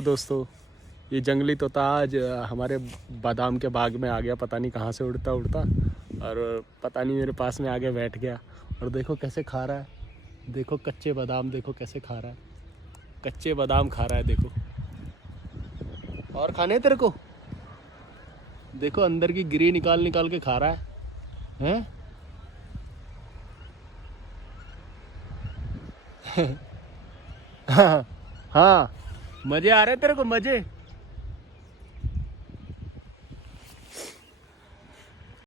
दोस्तों, ये जंगली तोता आज हमारे बादाम के बाग में आ गया। पता नहीं कहाँ से उड़ता उड़ता और पता नहीं मेरे पास में आके बैठ गया। और देखो कैसे खा रहा है, देखो कच्चे बादाम, देखो कैसे खा रहा है, कच्चे बादाम खा रहा है। देखो, और खाने तेरे को, देखो अंदर की गिरी निकाल निकाल के खा रहा है, हैं? हाँ, मजे आ रहे हैं तेरे को, मजे।